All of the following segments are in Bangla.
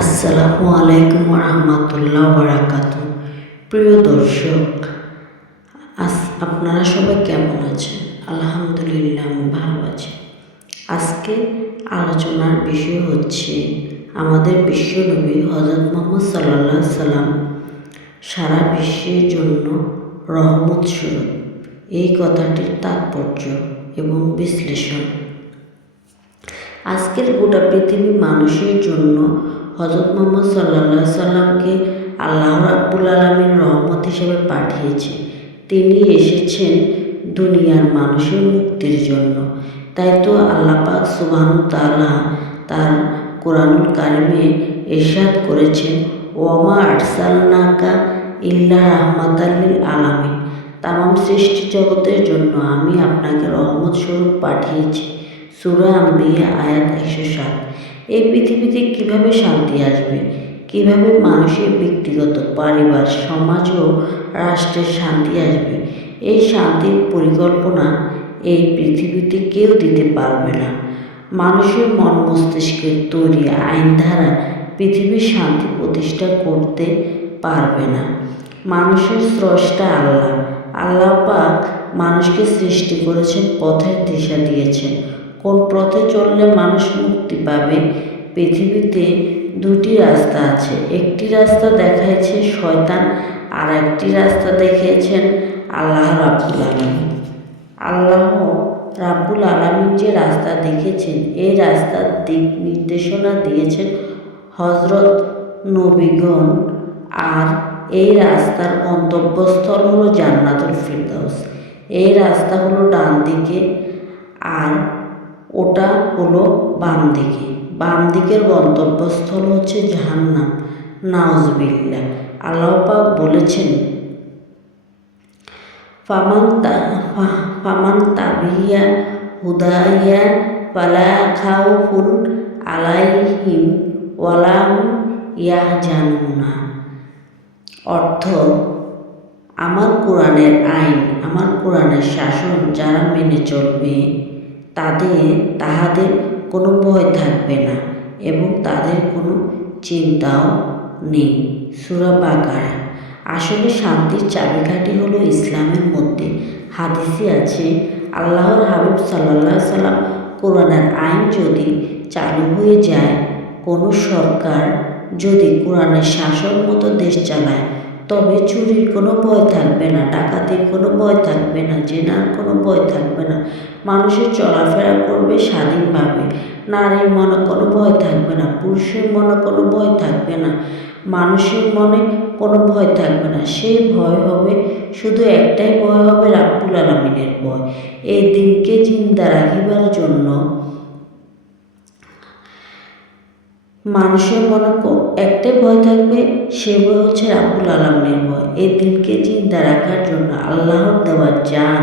আসসালামু আলাইকুম রহমতুল্লাহ বারাকাত প্রিয় দর্শক, আস আপনারা সবাই কেমন আছেন? আলহামদুলিল্লাহ, আমি ভালো আছি। আজকে আলোচনার বিষয় হচ্ছে আমাদের বিশ্বনবী হজরত মোহাম্মদ সাল্লাহ সাল্লাম সারা বিশ্বের জন্য রহমত স্বরূপ। এই কথাটির তাৎপর্য এবং বিশ্লেষণ। আজকের গোটা পৃথিবী মানুষের জন্য হজরত মোহাম্মদ সাল্লা সাল্লামকে আল্লাহ রাব্বুল আলমীর রহমত হিসেবে পাঠিয়েছে। তিনি এসেছেন দুনিয়ার মানুষের মুক্তির জন্য। তাই তো আল্লাহ পাক তালা তার কোরআনুল কারিমে এরশাদ করেছেন, ওয়ামা আরসালনাকা ইল্লা রাহমাতাল্লিল আলামিন। তামাম সৃষ্টি জগতের জন্য আমি আপনাকে রহমত স্বরূপ পাঠিয়েছি। সুরা আম্বিয়া আয়াত একশো সাত। এই পৃথিবীতে কীভাবে শান্তি আসবে? কীভাবে মানুষের ব্যক্তিগত, পরিবার, সমাজ ও রাষ্ট্রের শান্তি আসবে? এই শান্তির পরিকল্পনা এই পৃথিবীতে কেউ দিতে পারবে না। মানুষের মন মস্তিষ্কের তৈরি আইন দ্বারা পৃথিবীর শান্তি প্রতিষ্ঠা করতে পারবে না। মানুষের স্রষ্টা আল্লাহ। আল্লাহ পাক মানুষকে সৃষ্টি করেছেন, পথের দিশা দিয়েছেন। কোন পথে চললে মানুষ মুক্তি পাবে? পৃথিবীতে দুটি রাস্তা আছে। একটি রাস্তা দেখাইছে শয়তান, আর একটি রাস্তা দেখিয়েছেন আল্লাহ রাবুল আলমী আল্লাহ রাব্বুল আলমীর যে রাস্তা দেখেছেন এই রাস্তার দিক নির্দেশনা দিয়েছেন হজরত নবীগণ। আর এই রাস্তার গন্তব্যস্থল হলো জান্নাতুল ফিরদাউস। এই রাস্তা হলো ডান দিকে আর ওটা হলো বাম দিকে বাম দিকের গন্তব্যস্থল হচ্ছে জাহান্নাম। নাউজবিল্লা আল্লাহ পাক বলেছেন, ফামান ফামান তাবিয়া হুদাইয়া পালা খাউফুন আলাইহিম ওয়ালাম ইয়াহজানুনা। অর্থ, আমার কোরআনের আইন, আমার কোরআনের শাসন যারা মেনে চলবে তাদের, তাহাদের কোনো ভয় থাকবে না এবং তাদের কোনো চিন্তাও নেই। সুরা বাকারা। আসলে শান্তির চাবিকাঠি হলো ইসলামের মধ্যে। হাদিসে আছে, আল্লাহর হাবিব সাল্লাহ সাল্লাম কোরআনের আইন যদি চালু হয়ে যায়, কোনো সরকার যদি কোরআনের শাসন মতো দেশ চালায় তবে চুরির কোনো ভয় থাকবে না, ডাকাতির কোনো ভয় থাকবে না, জেনার কোনো ভয় থাকবে না। মানুষের চলাফেরা করবে স্বাধীনভাবে। নারীর মনে কোনো ভয় থাকবে না, পুরুষের মনে কোনো ভয় থাকবে না, মানুষের মনে কোনো ভয় থাকবে না। সেই ভয় হবে, শুধু একটাই ভয় হবে রাব্বুল আলমিনের ভয়। এই দিনকে জিন্দা রাখিবার জন্য মানুষের মনে একটাই ভয় থাকবে, সে ভয় হচ্ছে রাব্বুল আলমিনের ভয়। এই দিনকে জিন্দা রাখার জন্য আল্লাহর দেওয়া যান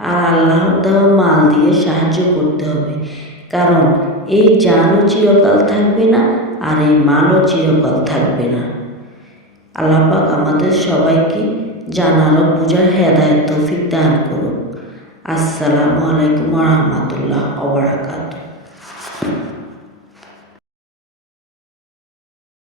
আর আল্লাহর দেওয়া মাল দিয়ে সাহায্য করতে হবে। কারণ এই জানও চিরকাল থাকবে না আর এই মালও চিরকাল থাকবে না। আল্লাপাক আমাদের সবাইকে জানার ও বোঝার হেদায়ত তৌফিক দান করুক। আসসালামু আলাইকুম রহমতুল্লাহ ওবরাকাতু